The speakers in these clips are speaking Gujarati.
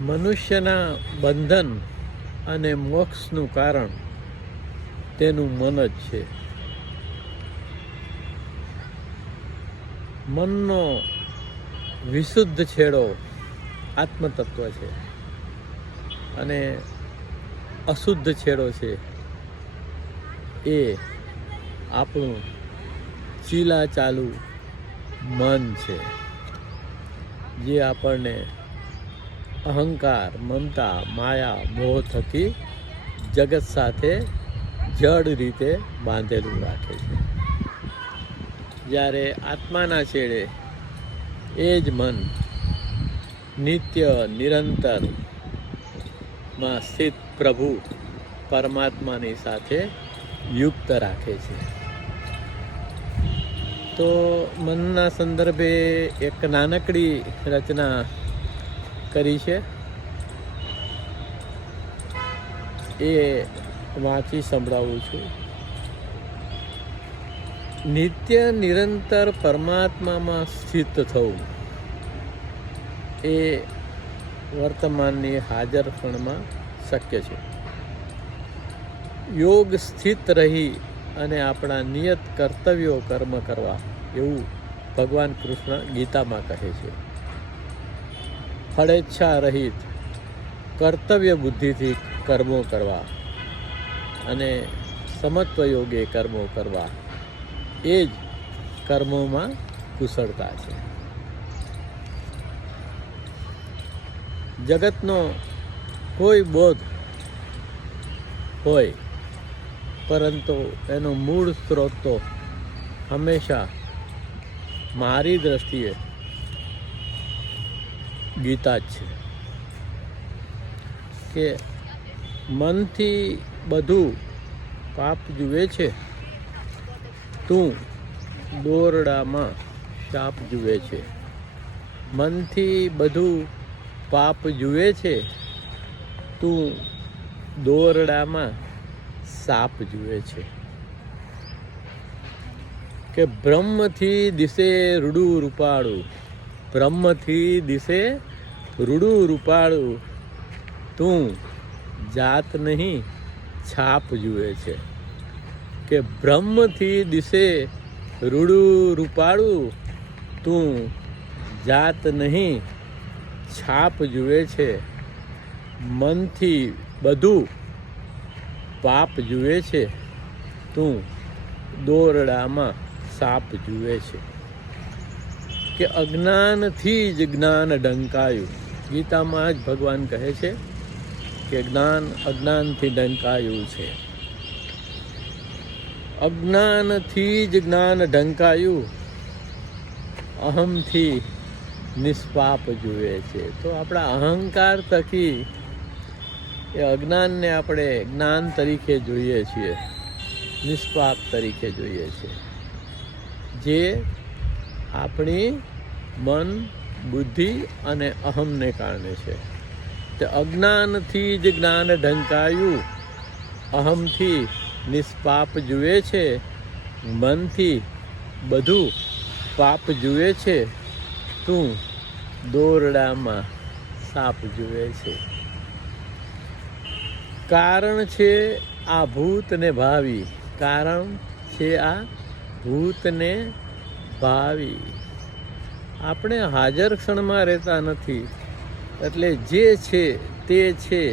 મનુષ્યના બંધન અને મોક્ષનું કારણ તેનું મન જ છે. મનનો વિશુદ્ધ છેડો આત્મતત્વ છે અને અશુદ્ધ છેડો છે એ આપણું ચીલા ચાલુ મન છે, જે આપણને અહંકાર, મમતા, માયા, મોહ થકી જગત સાથે જડ રીતે બાંધેલું રાખે છે. જ્યારે આત્માના છેડે એ જ મન નિત્ય નિરંતર માં સ્થિત પ્રભુ પરમાત્માની સાથે યુક્ત રાખે છે. તો મનના સંદર્ભે એક નાનકડી રચના કરી છે, એ વાંચી સંભળાવું છું. નિત્ય નિરંતર પરમાત્મામાં સ્થિત થવું એ વર્તમાનની હાજર ક્ષણમાં શક્ય છે. યોગ સ્થિત રહી અને આપણા નિયત કર્તવ્યો કર્મ કરવા, એવું ભગવાન કૃષ્ણ ગીતામાં કહે છે. ફળેચ્છા રહિત કર્તવ્ય બુદ્ધિથી કર્મો કરવા અને સમત્વ યોગે કર્મો કરવા, એ જ કર્મોમાં કુશળતા છે. જગતનો કોઈ બોધ હોય, પરંતુ એનો મૂળ સ્ત્રોત તો હંમેશા મારી દ્રષ્ટિએ ગીતા જ છે. કે મનથી બધું પાપ જુએ છે, તું દોરડામાં સાપ જુએ છે. મનથી બધું પાપ જુએ છે, તું દોરડામાં સાપ જુએ છે. કે બ્રહ્મથી દિશે રૂડું રૂપાળું, બ્રહ્મથી દિશે રૂડું રૂપાળું, તું જાત નહીં છાપ જુએ છે. કે બ્રહ્મથી દિશે રૂડું રૂપાળું, તું જાત નહીં છાપ જુએ છે. મનથી બધું પાપ જુએ છે, તું દોરડામાં સાપ જુએ છે. કે અજ્ઞાનથી જ જ્ઞાન ઢંકાયું, ગીતામાં જ ભગવાન કહે છે કે જ્ઞાન અજ્ઞાનથી ઢંકાયું છે. અજ્ઞાનથી જ જ્ઞાન ઢંકાયું, અહમથી નિષ્પાપ જુએ છે. તો આપણા અહંકાર થકી એ અજ્ઞાનને આપણે જ્ઞાન તરીકે જોઈએ છીએ, નિષ્પાપ તરીકે જોઈએ છીએ, જે આપણી મન, બુદ્ધિ અને અહમને કારણે છે. તે અજ્ઞાનથી જ જ્ઞાન ઢંકાયું, અહમથી નિષ્પાપ જુએ છે. મનથી બધું પાપ જુએ છે, તું દોરડામાં સાપ જુએ છે. કારણ છે આ ભૂત ને ભાવિ, કારણ છે આ ભૂત ને ભાવિ. આપણે હાજર ક્ષણમાં રહેતા નથી, એટલે જે છે તે છે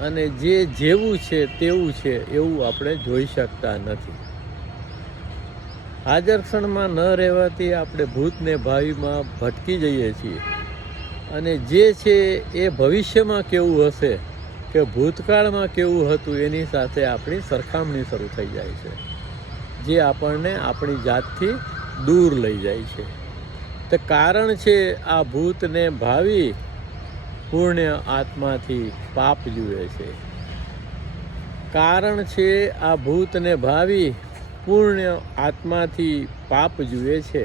અને જે જેવું છે તેવું છે એવું આપણે જોઈ શકતા નથી. હાજર ક્ષણમાં ન રહેવાથી આપણે ભૂતને ભાવિમાં ભટકી જઈએ છીએ, અને જે છે એ ભવિષ્યમાં કેવું હશે કે ભૂતકાળમાં કેવું હતું એની સાથે આપણી સરખામણી શરૂ થઈ જાય છે, જે આપણને આપણી જાતથી દૂર લઈ જાય છે. તે કારણ છે આ ભૂતને ભાવિ, પુણ્ય આત્માથી પાપ જુએ છે. કારણ છે આ ભૂતને ભાવિ, પુણ્ય આત્માથી પાપ જુએ છે.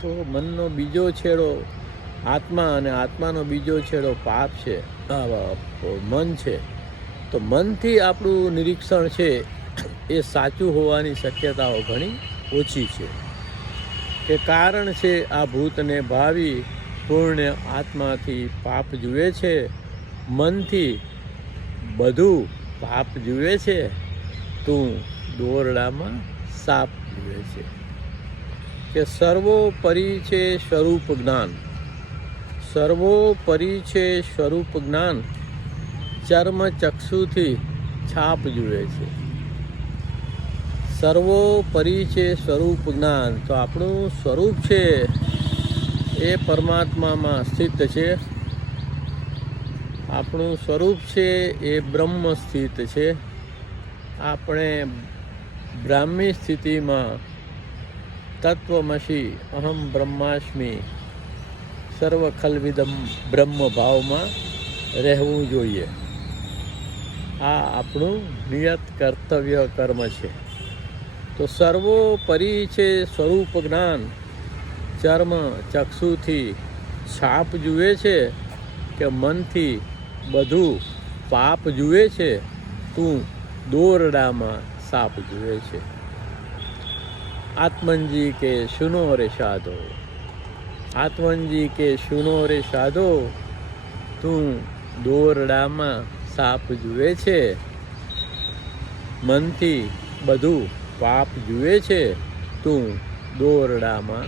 તો મનનો બીજો છેડો આત્મા અને આત્માનો બીજો છેડો પાપ છે, મન છે. તો મનથી આપણું નિરીક્ષણ છે એ સાચું હોવાની શક્યતાઓ ઘણી ઓછી છે. કે કારણ છે આ ભૂતને ભાવિ, પુણ્ય આત્માથી પાપ જુએ છે. મનથી બધું પાપ જુએ છે, તું દોરડામાં સાપ જુએ છે. કે સર્વોપરી છે સ્વરૂપ જ્ઞાન, સર્વોપરી છે સ્વરૂપ જ્ઞાન, ચર્મ ચક્ષુથી છાપ જુએ છે. સર્વોપરી છે સ્વરૂપ જ્ઞાન, તો આપણું સ્વરૂપ છે એ પરમાત્મામાં સ્થિત છે. આપણું સ્વરૂપ છે એ બ્રહ્મ સ્થિત છે. આપણે બ્રાહ્મી સ્થિતિમાં તત્વમસી અહમ બ્રહ્માસ્મિ સર્વ ખલવિદમ બ્રહ્મ ભાવમાં રહેવું જોઈએ. આ આપણું નિયત કર્તવ્ય કર્મ છે. તો સર્વોપરી છે સ્વરૂપ જ્ઞાન, ચર્મ ચક્ષુથી છાપ જુએ છે, કે મનથી બધું પાપ જુએ છે, તું દોરડામાં સાપ જુએ છે. આત્મનજી કે સુનો રે સાધો, આત્મનજી કે સુનો રે સાધો, તું દોરડામાં સાપ જુએ છે, મનથી બધું પાપ જુએ છે, તું દોરડામાં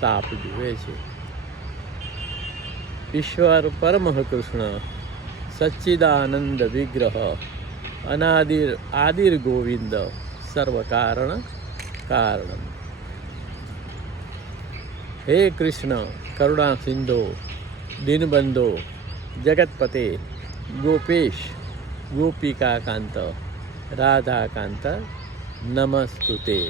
સાપ જુએ છે. ઈશ્વર પરમઃ કૃષ્ણ સચ્ચિદાનંદ વિગ્રહ આદિર ગોવિંદ સર્વ કારણ કારણમ. હે કૃષ્ણ કરુણા સિંધો દીનબંધો જગતપતે ગોપેશ ગોપિકાકાંત રાધાકાંત નમસ્તુતે.